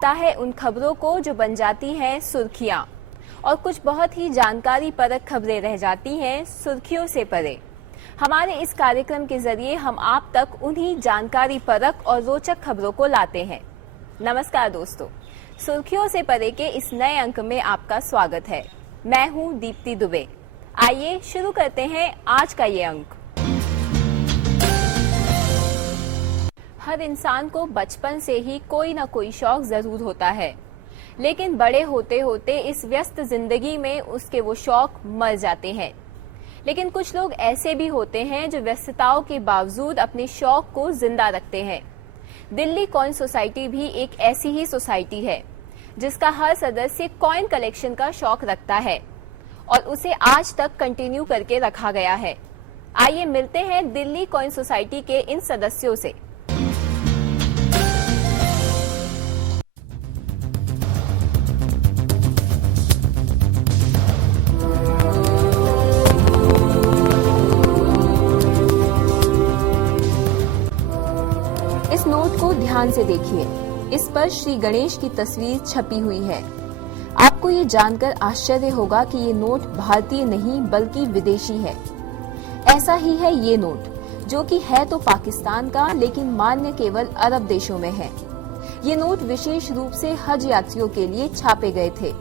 है उन खबरों को जो बन जाती हैं सुर्खियां, और कुछ बहुत ही जानकारी परक खबरें रह जाती हैं सुर्खियों से परे। हमारे इस कार्यक्रम के जरिए हम आप तक उन्हीं जानकारी परक और रोचक खबरों को लाते हैं। नमस्कार दोस्तों, सुर्खियों से परे के इस नए अंक में आपका स्वागत है। मैं हूं दीप्ति दुबे। आइए शुरू करते हैं आज का ये अंक। हर इंसान को बचपन से ही कोई ना कोई शौक जरूर होता है, लेकिन बड़े होते होते इस व्यस्त जिंदगी में उसके वो शौक मर जाते हैं। लेकिन कुछ लोग ऐसे भी होते हैं जो व्यस्तताओं के बावजूद अपने शौक को जिंदा रखते हैं। दिल्ली कॉइन सोसाइटी भी एक ऐसी ही सोसाइटी है जिसका हर सदस्य कॉइन कलेक्शन का शौक रखता है और उसे आज तक कंटिन्यू करके रखा गया है। आइए मिलते हैं दिल्ली कॉइन सोसाइटी के इन सदस्यों से। इस नोट को ध्यान से देखिए। इस पर श्री गणेश की तस्वीर छपी हुई है। आपको ये जानकर आश्चर्य होगा कि ये नोट भारतीय नहीं बल्कि विदेशी है। ऐसा ही है ये नोट, जो कि है तो पाकिस्तान का, लेकिन मान्य केवल अरब देशों में है। ये नोट विशेष रूप से हज यात्रियों के लिए छापे गए थे।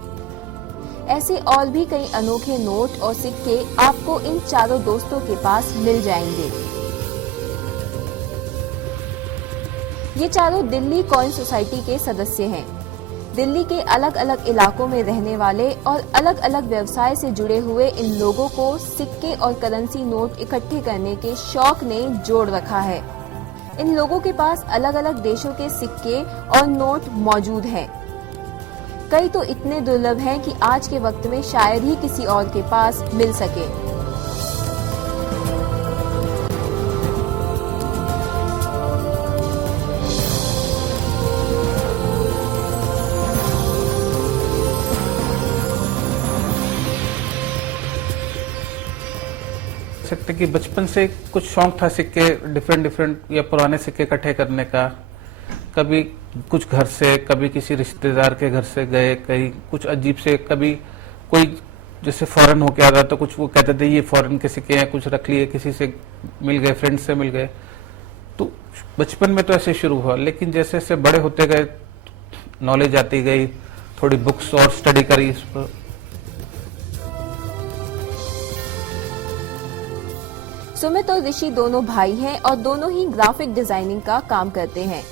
ऐसे और भी कई अनोखे नोट और सिक्के आपको इन चारों दोस्तों के पास मिल जाएंगे। ये चारों दिल्ली कॉइन सोसाइटी के सदस्य हैं। दिल्ली के अलग अलग इलाकों में रहने वाले और अलग अलग व्यवसाय से जुड़े हुए इन लोगों को सिक्के और करेंसी नोट इकट्ठे करने के शौक ने जोड़ रखा है। इन लोगों के पास अलग अलग देशों के सिक्के और नोट मौजूद हैं। कई तो इतने दुर्लभ हैं कि आज के वक्त में शायद ही किसी और के पास मिल सके। सकते कि बचपन से कुछ शौक था सिक्के डिफरेंट या पुराने सिक्के इकट्ठे करने का। कभी कुछ घर से, कभी किसी रिश्तेदार के घर से गए, कहीं कुछ अजीब से, कभी कोई जैसे फॉरेन होके आ रहा तो कुछ वो कहते थे ये फॉरेन के सिक्के हैं, कुछ रख लिए, किसी से मिल गए, फ्रेंड से मिल गए। तो बचपन में तो ऐसे शुरू हुआ, लेकिन जैसे जैसे बड़े होते गए नॉलेज आती गई, थोड़ी बुक्स और स्टडी करी इस पर। सुमित और ऋषि दोनों भाई हैं और दोनों ही ग्राफिक डिजाइनिंग का काम करते हैं।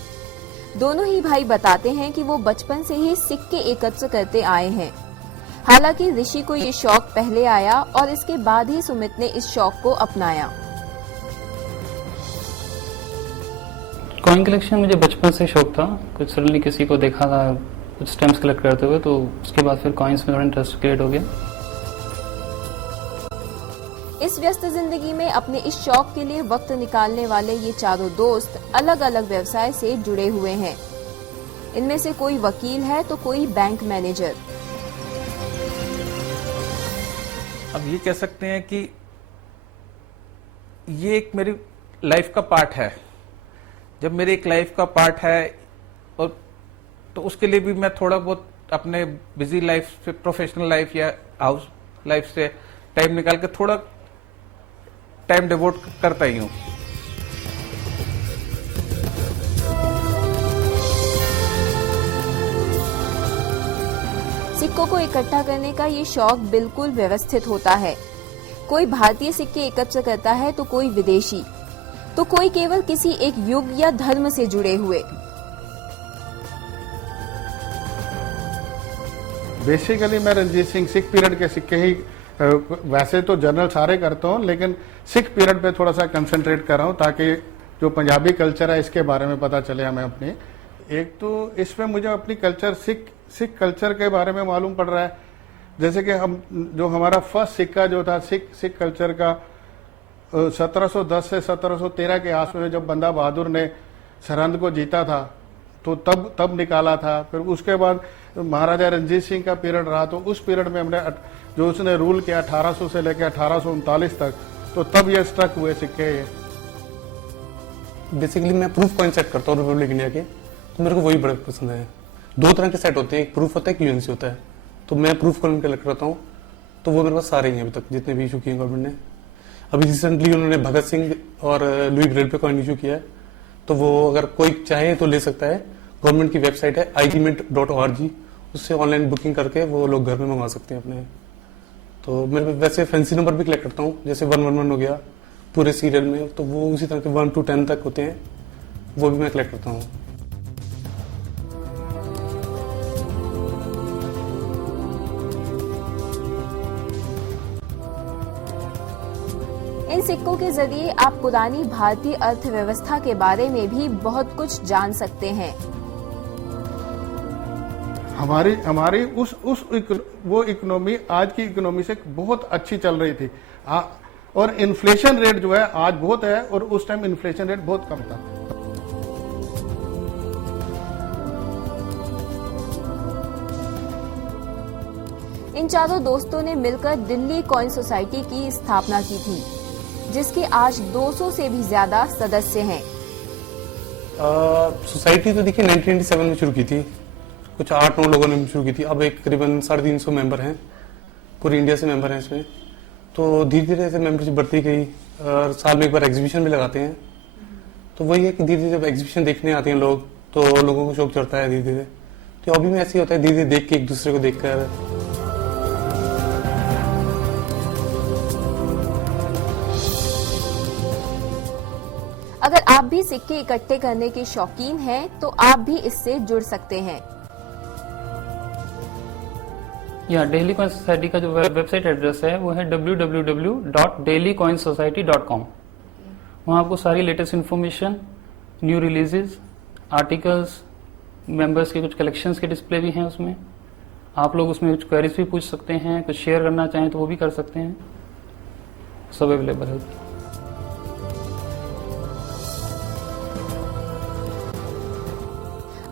दोनों ही भाई बताते हैं कि वो बचपन से ही सिक्के एकत्र करते आए हैं। हालांकि ऋषि को ये शौक पहले आया और इसके बाद ही सुमित ने इस शौक को अपनाया। कॉइन कलेक्शन मुझे बचपन से शौक था। कुछ सडनली किसी को देखा था कुछ स्टैम्प्स कलेक्ट करते हुए, तो उसके बाद फिर कॉइन्स में थोड़ा इंटरेस्ट क्रिएट हो गया। इस व्यस्त जिंदगी में अपने इस शौक के लिए वक्त निकालने वाले ये चारों दोस्त अलग अलग व्यवसाय से जुड़े हुए हैं। इनमें से कोई वकील है तो कोई बैंक मैनेजर। अब ये कह सकते हैं कि ये एक मेरी लाइफ का पार्ट है। जब मेरी एक लाइफ का पार्ट है और तो उसके लिए भी मैं थोड़ा बहुत अपने बिजी लाइफ से, प्रोफेशनल लाइफ या हाउस लाइफ से टाइम निकाल के थोड़ा टाइम डिवोट करता ही हूँ। सिक्कों को इकट्ठा करने का ये शौक बिल्कुल व्यवस्थित होता है। कोई भारतीय सिक्के एकत्र करता है तो कोई विदेशी, तो कोई केवल किसी एक युग या धर्म से जुड़े हुए। बेसिकली मैं रंजीत सिंह सिख पीरियड के सिक्के ही, वैसे तो जनरल सारे करता हूँ, लेकिन सिख पीरियड पे थोड़ा सा कंसंट्रेट कर रहा हूँ ताकि जो पंजाबी कल्चर है इसके बारे में पता चले हमें अपने। एक तो इसमें मुझे अपनी कल्चर सिख कल्चर के बारे में मालूम पड़ रहा है। जैसे कि हम जो हमारा फर्स्ट सिक्का जो था सिख कल्चर का 1710 से 1713 के आसपास में, जब बंदा बहादुर ने सरहंद को जीता था तो तब निकाला था। फिर उसके बाद महाराजा रंजीत सिंह का पीरियड रहा, तो उस पीरियड में हमने जो उसने रूल किया 1800 से लेकर 1839 तक, तो तब ये स्ट्रक हुए सिक्के। ये बेसिकली मैं प्रूफ कॉइन सेट करता हूँ रिपब्लिक इंडिया के, तो मेरे को वही बड़े पसंद है। दो तरह के सेट होते हैं, एक प्रूफ होता है, एक यूएनसी होता है। तो मैं प्रूफ कॉइन कलेक्ट करता हूँ, तो वो मेरे पास सारे ही हैं अभी तक जितने भी इशू किए हैं गवर्नमेंट ने। अभी रिसेंटली उन्होंने भगत सिंह और लुई ब्रेल पे कॉइन इशू किया है, तो वो अगर कोई चाहे तो ले सकता है। गवर्नमेंट की वेबसाइट है igmint.org, उससे ऑनलाइन बुकिंग करके वो लोग घर में मंगवा सकते हैं अपने। तो मेरे वैसे फैंसी नंबर भी कलेक्ट करता हूँ, जैसे 111 हो गया पूरे सीरियल में, तो वो उसी तरह के 1 to 10 तक होते हैं, वो भी मैं कलेक्ट करता हूँ। इन सिक्कों के जरिए आप पुरानी भारतीय अर्थव्यवस्था के बारे में भी बहुत कुछ जान सकते हैं। हमारी वो इकोनॉमी आज की इकोनॉमी से बहुत अच्छी चल रही थी, और इन्फ्लेशन रेट जो है आज बहुत है, और उस टाइम इन्फ्लेशन रेट बहुत कम था। इन चारों दोस्तों ने मिलकर दिल्ली कॉइन सोसाइटी की स्थापना की थी, जिसके आज 200 से भी ज्यादा सदस्य हैं। सोसाइटी तो देखिए 1997 में शुरू की थी, कुछ 8-9 लोगों ने शुरू की थी। अब एक करीबन 350 मेंबर हैं, पूरी इंडिया से मेंबर हैं इसमें। तो धीरे धीरे ऐसे मेंबरशिप बढ़ती गई, और साल में एक बार एग्जीबिशन भी लगाते हैं। तो वही है कि धीरे धीरे जब एग्जीबिशन देखने आते हैं लोग, तो लोगों को शौक चढ़ता है धीरे धीरे। तो अभी में ऐसे ही होता है, धीरे धीरे देख के एक दूसरे को देखकर। अगर आप भी सिक्के इकट्ठे करने के शौकीन हैं, तो आप भी इससे जुड़ सकते हैं। या दिल्ली कॉइन सोसाइटी का जो वेबसाइट एड्रेस है वो है www.dailycoinsociety.com। वहाँ आपको सारी latest information, new releases, articles, members के कुछ कलेक्शंस के डिस्प्ले भी हैं उसमें। आप लोग उसमें कुछ क्वेरीज भी पूछ सकते हैं, कुछ शेयर करना चाहें तो वो भी कर सकते हैं, सब अवेलेबल है।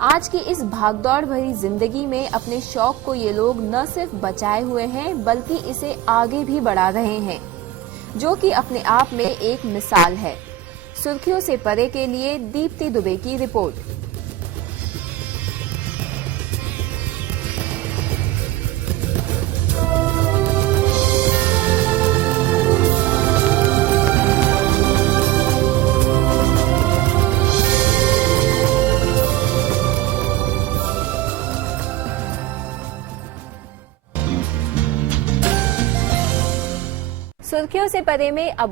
आज की इस भागदौड़ भरी जिंदगी में अपने शौक को ये लोग न सिर्फ बचाए हुए हैं, बल्कि इसे आगे भी बढ़ा रहे हैं, जो कि अपने आप में एक मिसाल है। सुर्खियों से परे के लिए दीप्ति दुबे की रिपोर्ट। सुर्खियों से परे में अब